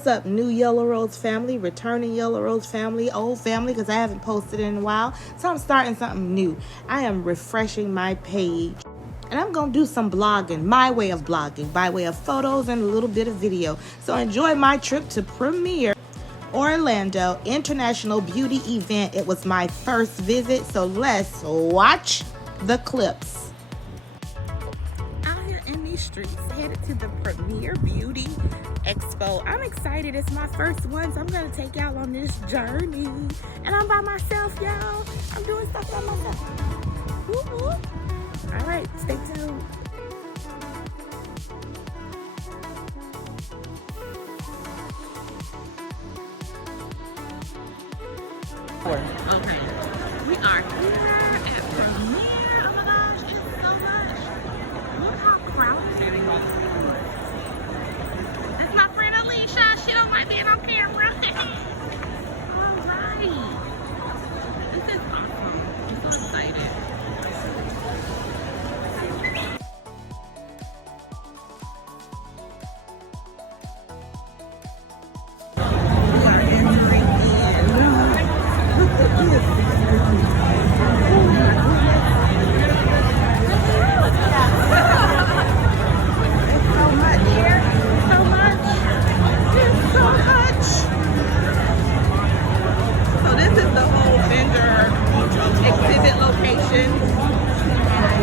What's up, new Yellow Rose family, returning Yellow Rose family, old family, because I haven't posted in a while. So I'm starting something new. I am refreshing my page. And I'm going to do some blogging, my way of blogging, by way of photos and a little bit of video. So enjoy my trip to Premier Orlando International Beauty Event. It was my first visit, so let's watch the clips. Out here in these streets, headed to the Premier Beauty Expo. I'm excited. It's my first one, so I'm going to take y'all on this journey. And I'm by myself, y'all. I'm doing stuff by myself. Woo-hoo. All right, stay tuned. Okay, we are here at Premiere. Oh my gosh, it's so much. Look how crowded it is. This is my friend Alicia. She don't like being on camera. All right. This is awesome. I'm so excited.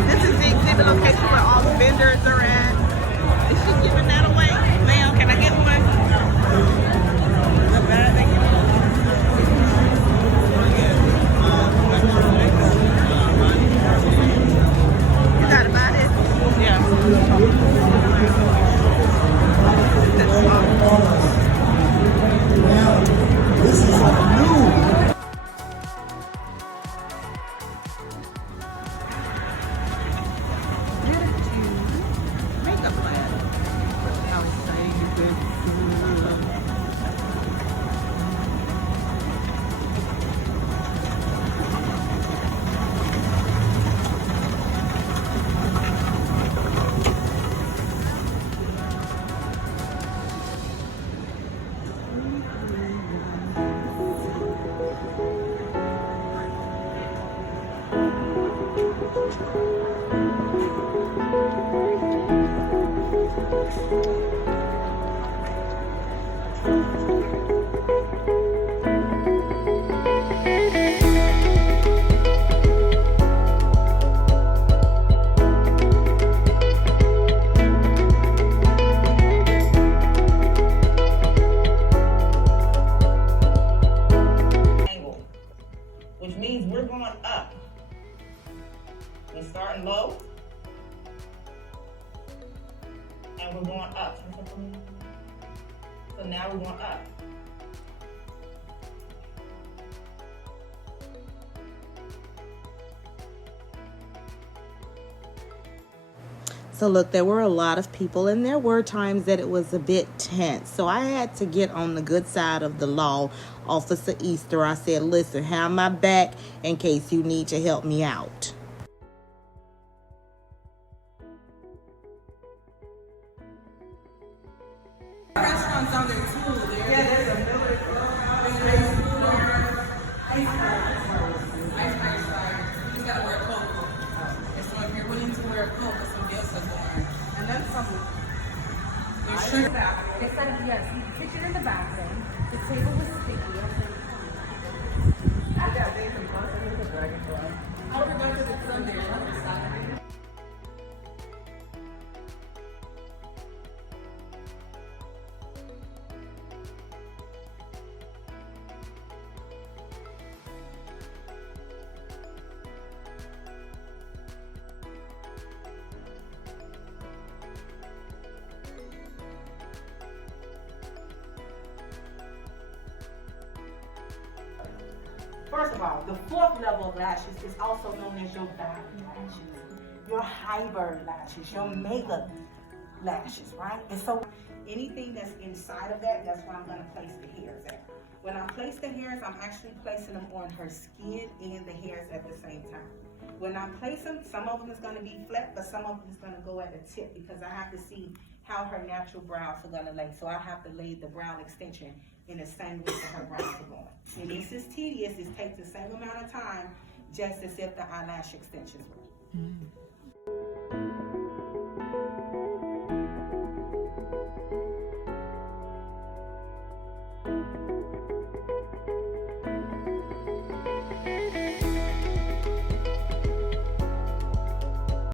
This is the exhibit location where all the vendors are at. Is she giving that away? Ma'am, can I get one? Not bad, thank you. You gotta buy this? Yeah. This is new. Which means we're going up. We're starting low, and we're going up. So now we're going up. So look, there were a lot of people, and there were times that it was a bit tense. So I had to get on the good side of the law. Officer Easter, I said, listen, have my back in case you need to help me out. Restaurants on there too. Yeah, there's a Miller ice cream. You just gotta wear a coat. And so if you're willing to wear a coat, somebody else has to wear. And that's something. They said yes, you can picture in the bathroom. The table was sticky. I got days and months with a dragonfly. I remember the Sunday, not the Saturday. First of all, the fourth level of lashes is also known as your value lashes, your hybrid lashes, your mega lashes, right? And so anything that's inside of that, that's where I'm going to place the hairs at. When I place the hairs, I'm actually placing them on her skin and the hairs at the same time. When I place them, some of them is going to be flat, but some of them is going to go at the tip because I have to see how her natural brows are gonna lay. So I have to lay the brow extension in the same way that her brows are going. And this is tedious. It takes the same amount of time just as if the eyelash extensions were.